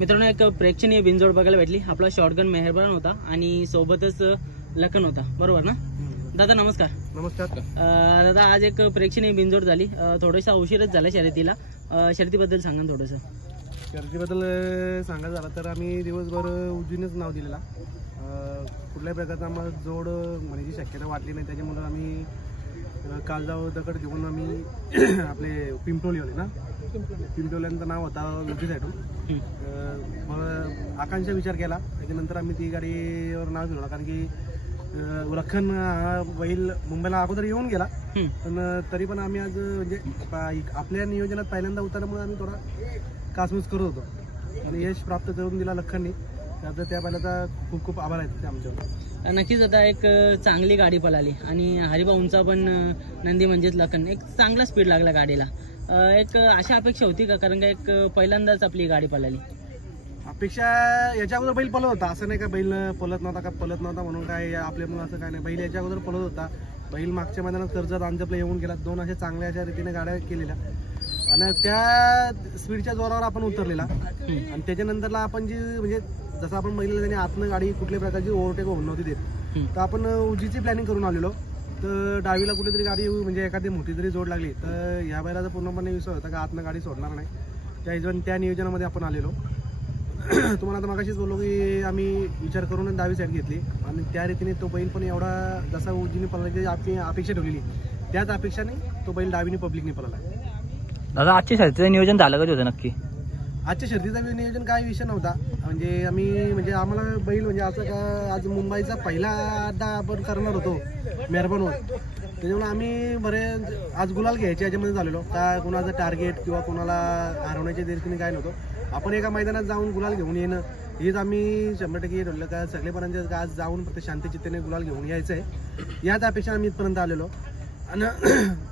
मित्रांनो एक प्रेक्षणीय बिनजोड बघायला भेटली। आपला शॉटगन मेहरबान होता आणि सोबतच लखन होता, बरोबर ना दादा? नमस्कार। नमस्कार दादा, आज एक प्रेक्षणीय बिनजोड झाली, थोडासा उशीरच झाला शर्यतीला। शर्यतीबद्दल सांगा ना थोडंसं। शर्यतीबद्दल सांगायचं झालं तर आम्ही दिवसभर उजवीनच नाव दिलेला। कुठल्याही प्रकारचा आम्हाला जोड म्हणण्याची शक्यता वाटली नाही, त्याच्यामुळे आम्ही कालजाव दगड घेऊन आम्ही आपले पिंपळी होते ना, पिंपळ्यांचं नाव होता उजवी साईडून। मग आकांक्षा विचार केला, त्याच्यानंतर आम्ही ती गाडीवर नाव घेऊन, कारण की लखन हा बैल मुंबईला अगोदर येऊन गेला, पण तरी पण आम्ही आज म्हणजे आपल्या नियोजनात पहिल्यांदा उतरल्यामुळे आम्ही थोडा कासमूस करत होतो आणि यश प्राप्त करून दिला लखननी। त्याचा त्या बैलाचा खूप खूप आभार आहेत आमच्यावर। नक्कीच आता एक चांगली गाडी पळाली आणि हरिभाऊंचा पण नंदी म्हणजेच लखन एक चांगला स्पीड लागला गाडीला। एक अशा अपेक्षा होती का, कारण का एक पहिल्यांदाच आपली गाडी पळाली? अपेक्षा याच्या अगोदर बैल पळत होता, असं नाही का बैल पळत नव्हता का पळत नव्हता म्हणून काय आपल्या म्हणून असं काय नाही। बैल याच्या अगोदर पळत होता, बैल मागच्या मैदानात कर्जत आमच्याकडे येऊन गेला, 2 अशा चांगल्या अशा रीतीने गाड्या केलेल्या आणि त्या स्पीडच्या जोरावर आपण उतरलेला। आणि त्याच्यानंतरला आपण जी म्हणजे जसं आपण बैल त्याने आतनं गाडी कुठल्याही प्रकारची ओव्हरटेक होऊन नव्हती देत, तर आपण उजीची प्लॅनिंग करून आलेलो। तर डावीला कुठेतरी गाडी म्हणजे एखादी मोठी जरी जोड लागली तर ह्या बैलाचा पूर्णपणे विश्वास होता का आतनं गाडी सोडणार नाही, त्या हिशोबाने त्या नियोजनामध्ये आपण आलेलो। तुम्हाला आता मागाशीच बोललो की आम्ही विचार करून डावी साईड घेतली आणि त्या रीतीने तो बैल पण एवढा जसा उजीने पळायची आपली अपेक्षा ठेवलेली त्याच अपेक्षाने तो बैल डावीने पब्लिकने पळाला। दादा, आजच्या शर्यतीचं नियोजन झालं का होतं नक्की? आजच्या शर्यतीचा नियोजन काय विषय नव्हता, म्हणजे आम्ही म्हणजे आम्हाला बैल म्हणजे असं का आज मुंबईचा पहिला अड्डा आपण करणार होतो मेहरबानवर, त्याच्यामुळे आम्ही बरे आज गुलाल घ्यायचे याच्यामध्ये झालेलो का कोणाचं टार्गेट किंवा कोणाला हरवण्याच्या दृष्टीने काय नव्हतं। आपण एका मैदानात जाऊन गुलाल घेऊन येणं हेच आम्ही 100% ठरलं का सगळेपर्यंत आज जाऊन फक्त शांतचित्तेने गुलाल घेऊन यायचं आहे, याच अपेक्षा आम्ही इथपर्यंत आलेलो। आणि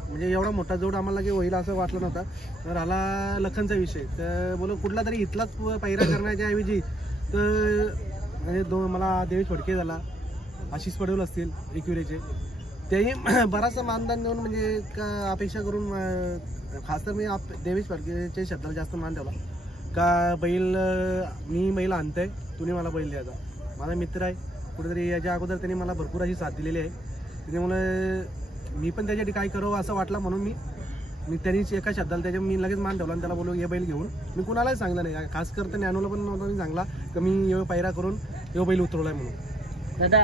म्हणजे एवढा मोठा जोड आम्हाला की होईल असं वाटलं नव्हता। तर आला लखनचा विषय, तर बोलो कुठला तरी इथलाच पहिरा करण्याच्या ऐवजी तर म्हणजे मला देवेश फडके झाला, आशिष पडवल असतील एकविरेचे, तेही बराचसा मानधन देऊन म्हणजे का अपेक्षा करून खास तर मी देवेश फडकेच्या शब्दाला जास्त मान ठेवला का बैल मी बैल आणतोय, तुम्ही मला बैल द्यायचा, माझा मित्र आहे कुठेतरी, याच्या अगोदर त्यांनी मला भरपूर अशी साथ दिलेली आहे, त्याच्यामुळे मी पण त्याच्यासाठी काय करावं असं वाटलं म्हणून मी त्यांनीच एका शब्दाला त्याच्या मी लगेच मान ठेवला आणि त्याला बोलू हे बैल घेऊन। मी कुणालाही सांगलं नाही, खास करता ज्ञानूला पण नव्हतं मी सांगला की मी यो पायरा करून यो बैल उतरवलाय म्हणून। दादा,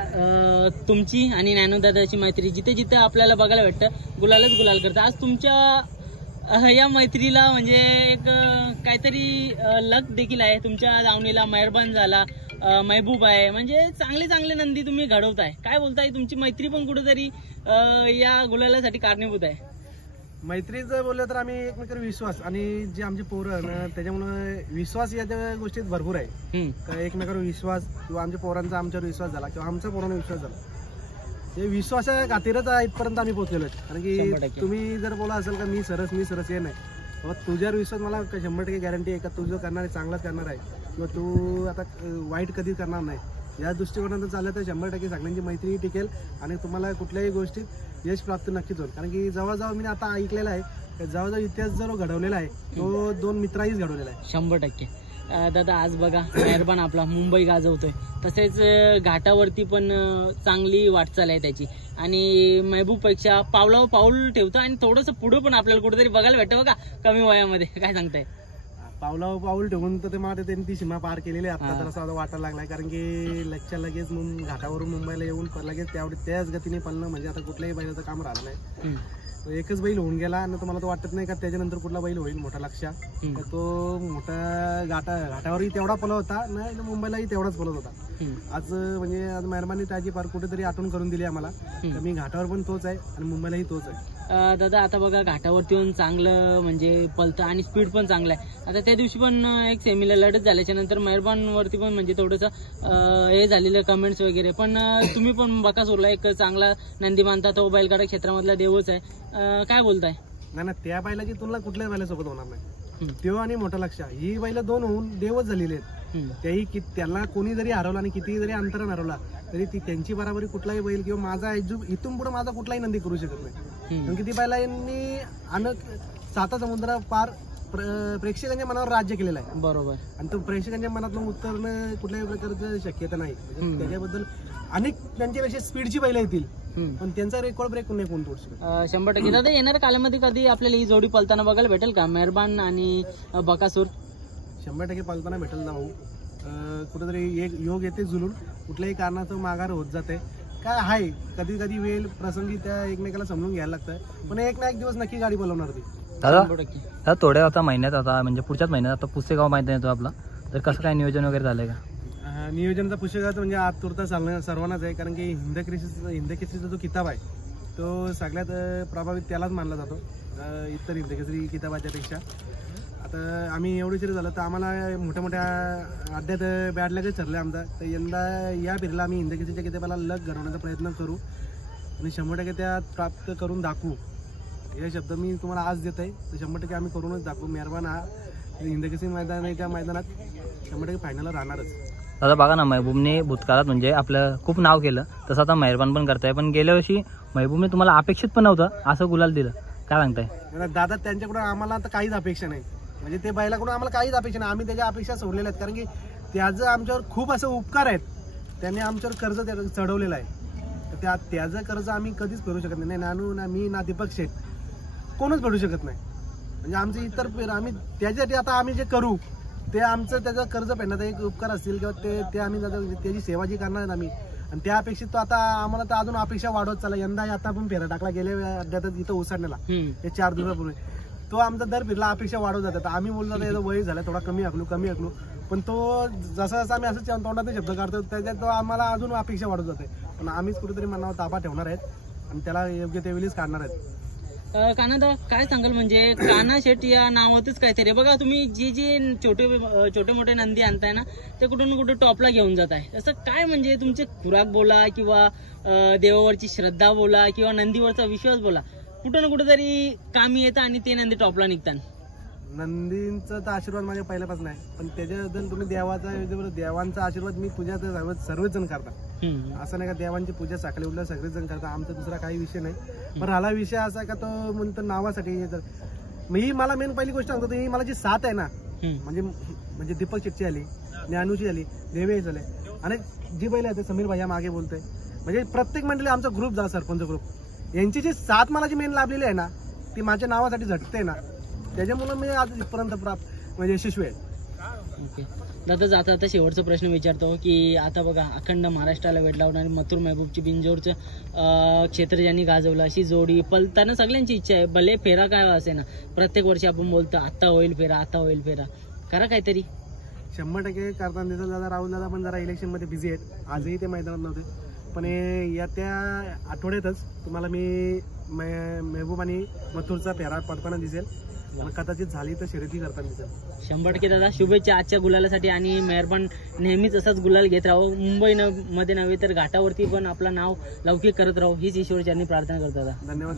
तुमची आणि ज्ञानू दादाची मैत्री जिथे जिथे आपल्याला बघायला भेटतं गुलालच गुलाल करतं। आज तुमच्या या मैत्रीला म्हणजे एक काहीतरी लक देखील आहे, तुमच्या दावणीला मेहरबान झाला, महबूब आहे, म्हणजे चांगले चांगले नंदी तुम्ही घडवताय। काय बोलताय, तुमची मैत्री पण कुठेतरी या गुलालासाठी कारणीभूत आहे? मैत्रीचं बोललं तर आम्ही एकमेकांवर विश्वास आणि जे आमचे पोरं ना त्याच्यामुळे विश्वास या गोष्टीत भरपूर आहे का एकमेकांवर विश्वास किंवा आमच्या पोरांचा आमच्यावर विश्वास झाला किंवा आमच्या पोरांना विश्वास झाला, ते विश्वासाच्या खातीरच इथपर्यंत आम्ही पोहोचलेलो। कारण की तुम्ही जर बोला असेल का मी सरस हे नाही, बाबा तुझ्यावर विश्वास मला 100% गॅरंटी आहे का तू जो करणार आहे चांगलाच करणार आहे किंवा तू आता वाईट कधी करणार नाही, या दृष्टिकोनातून चाललं तर 100% सगळ्यांची मैत्री टिकेल आणि तुम्हाला कुठल्याही गोष्टीत यश प्राप्त नक्कीच होईल। कारण की जवळजवळ मी आता ऐकलेलं आहे जवळजवळ इतिहास जो घडवलेला आहे तो 2 मित्रांनीच घडवलेला आहे। 100%। दादा, आज बघा मेहरबान आपला मुंबई गाजवतोय, तसेच घाटावरती पण चांगली वाटचाल आहे त्याची आणि महबूबपेक्षा पावलावर पाऊल ठेवतो आणि थोडंसं पुढं पण आपल्याला कुठेतरी बघायला भेटतं बघा कमी वयामध्ये। काय सांगताय? पावलावर पाऊल ठेवून तर ते मला त्यांनी ती सीमा पार केलेली आहे, आता जरा वाटायला लागलाय, कारण की लगेच घाटावरून मुंबईला येऊन लगेच त्याच गतीने पळणं म्हणजे आता कुठल्याही बैलाचं काम राहिलं नाही। एकच बैल होऊन गेला आणि तुम्हाला तो वाटत नाही का त्याच्यानंतर कुठला बैल होईल मोठा लक्ष, तर तो मोठा घाटावरही तेवढा पळत होता नाही मुंबईलाही तेवढाच पळत होता। आज म्हणजे आज मेहरबानी त्याची फार कुठेतरी आठवण करून दिली आम्हाला, तर मी घाटावर पण तोच आहे आणि मुंबईलाही तोच आहे। दादा, आता बघा घाटावरती येऊन चांगलं म्हणजे पळतं आणि स्पीड पण चांगला आहे। आता त्या दिवशी पण एक सेमीला लढत झाल्याच्या नंतर मेहरबानवरती पण म्हणजे थोडंसं हे झालेलं कमेंट्स वगैरे, पण तुम्ही पण बकासूरला एक चांगला नंदी मानता, तो बैलगाडा क्षेत्रामधला देवच आहे, काय बोलताय? नाही त्या बैलाची तुलना कुठल्याच बैलासोबत होणार नाही, तेव्हा आणि मोठा लक्ष ही बैल 2 होऊन देवच झालेले आहेत। त्याही त्यांना कोणी जरी हरवला आणि किती जरी अंतराने हरवला तरी ती त्यांची बराबरी कुठलाही बैल किंवा माझा इथून पुढे माझा कुठलाही नंदी करू शकत नाही, कारण की ती बैलांनी 7 समुद्र पार प्रेक्षकांच्या मनावर राज्य केलेलं आहे बरोबर. आणि तो प्रेक्षकांच्या मनातून उतरणं कुठल्याही प्रकारचं शक्यता नाही. त्याच्याबद्दल अनेक त्यांच्यापेक्षा स्पीडची बैल येतील पण त्यांचा रेकॉर्ड ब्रेक नाही कोण तोडू शकत. 100% दादा येणाऱ्या कालामध्ये कधी आपल्याला ही जोडी पलताना बघायला भेटेल का, मेहरबान आणि बकासूर? 100% पालताना भेटेल ना भाऊ. कुठेतरी एक योग येते जुलून, कुठल्याही कारणाचं माघार होत जाते. काय आहे कधी कधी वेळ प्रसंगी त्या एकमेकाला समजून घ्यायला लागतं पण एक ना एक दिवस नक्की गाडी बोलवणार ती. दादा थोड्या आता महिन्यात आता म्हणजे पुढच्याच महिन्यात आता पुसेगाव मैदान येतो आपला, तर कसं काय नियोजन वगैरे झालंय का? नियोजनचा पुस्तकाचं म्हणजे आतुरता सर्वांनाच आहे कारण की हिंदकेसरीचा जो किताब आहे तो सगळ्यात प्रभावित त्यालाच मानला जातो इतर हिंदकेसरी किताबाच्या पेक्षा. आता आम्ही एवढं शरीर झालं तर आम्हाला मोठ्या मोठ्या अड्ड्यात बॅड लगच ठरलं आमचा. तर यंदा या फिरला आम्ही हिंदकेसरीच्या किताबाला लग घडवण्याचा प्रयत्न करू आणि 100% त्यात प्राप्त करून दाखवू. हे शब्द मी तुम्हाला आज देत आहे तर 100% आम्ही करूनच दाखवू. मेहरबान हा हिंदकेसरी मैदान आहे, त्या मैदानात 100% फायनल राहणारच. दादा बघा ना, महबूबने भूतकाळात म्हणजे आपलं खूप नाव केलं, तसं आता मेहरबान पण करताय. पण गेल्या वर्षी महबूबने तुम्हाला अपेक्षित पण नव्हतं असं गुलाल दिलं, काय सांगताय? दादा त्यांच्याकडून आम्हाला तर काहीच अपेक्षा नाही, म्हणजे ते बैलाकडून आम्हाला काहीच अपेक्षा नाही. आम्ही त्याच्या अपेक्षा सोडलेल्या आहेत कारण की त्याचं आमच्यावर खूप असं उपकार आहेत. त्यांनी आमच्यावर कर्ज चढवलेलं आहे तर त्याचं कर्ज आम्ही कधीच फेडू शकत नाही. नानू ना मी ना दीपक शेठ कोणच फेडू शकत नाही. म्हणजे आमचे इतर आम्ही त्याच्यासाठी आता आम्ही जे करू ते आमचं त्याचं कर्ज फेडण्याचा एक उपकार असतील किंवा ते आम्ही त्याची सेवा जी करणार आम्ही आणि त्या अपेक्षित तो आता आम्हाला तर अजून अपेक्षा वाढवत चालला. यंदा आता पण फेरा टाकला गेल्या अड्ड्यात इथं ओसाडण्याला हे 4 दिवसापूर्वी. तो आमचा दर फिरला अपेक्षा वाढवत जातात. आम्ही बोललो तर वय झालं थोडा कमी आखलो पण तो जसा जसा आम्ही असं तोंडात शब्द काढतो त्याच्यात तो आम्हाला अजून अपेक्षा वाढत जाते. पण आम्हीच कुठेतरी मनावर ताबा ठेवणार आहेत आणि त्याला योग्य ते वेळीच काढणार आहेत. कानादा काय सांगाल, म्हणजे कान्हा शेट या नावातच काहीतरी बघा. तुम्ही जे छोटे मोठे नंदी आणताय ना ते कुठून कुठे टॉपला घेऊन जात आहे. असं काय म्हणजे तुमचे खुराक बोला किंवा देवावरची श्रद्धा बोला किंवा नंदीवरचा विश्वास बोला, कुठं ना कुठं तरी कामी येतं आणि ते नंदी टॉपला निघतात. नंदींचा तर आशीर्वाद माझ्या पहिल्यापासून आहे पण त्याच्याबद्दल तुम्ही देवांचा आशीर्वाद मी पूजा तर सर्वच जण करतात. असं नाही का देवांची पूजा सकाळी उठल्या सगळेच जण करतात. आमचा दुसरा काही विषय नाही. पण हा विषय असा का तो म्हणतो नावासाठी मी मला मेन पहिली गोष्ट सांगतो ही मला जी साथ आहे ना म्हणजे दीपक शेट्टी आली, ज्ञानूची आली, देवे झाले आणि जी बैल आहे ते समीर भाई मागे बोलतोय म्हणजे प्रत्येक मंडळी आमचा ग्रुप झाला सरपंच ग्रुप यांची जी साथ मला जी मेन लाभलेली आहे ना ती माझ्या नावासाठी झटते ना त्याच्यामुळे मी आज इथपर्यंत म्हणजे यशस्वी आहे. ओके दादा, जाता आता शेवटचा प्रश्न विचारतो की आता बघा अखंड महाराष्ट्राला वेट लावणारी मथुर महबूबची बिंजोरचं क्षेत्र ज्यांनी गाजवलं अशी जोडी पलताना सगळ्यांची इच्छा आहे. भले फेरा काय असे ना प्रत्येक वर्षी आपण बोलतो आता होईल फेरा करा काहीतरी. 100% करताना दिसत. दादा राहुल दादा पण जरा इलेक्शन मध्ये बिझी आहेत, आजही ते मैदानात नव्हते पण येत्या आठवड्यातच तुम्हाला मी महबूब आणि मथुरचा फेरा पडताना दिसेल आणि कदाचित झाली तर शर्यती करताना दिसेल. 100% दादा शुभेच्छा आजच्या गुलालासाठी आणि मेहरबान नेहमीच असाच गुलाल घेत राहू. मुंबई मध्ये नव्हे तर घाटावरती पण आपलं नाव लौकिक करत राहू हीच ईश्वरचरणी प्रार्थना करतो दादा. धन्यवाद.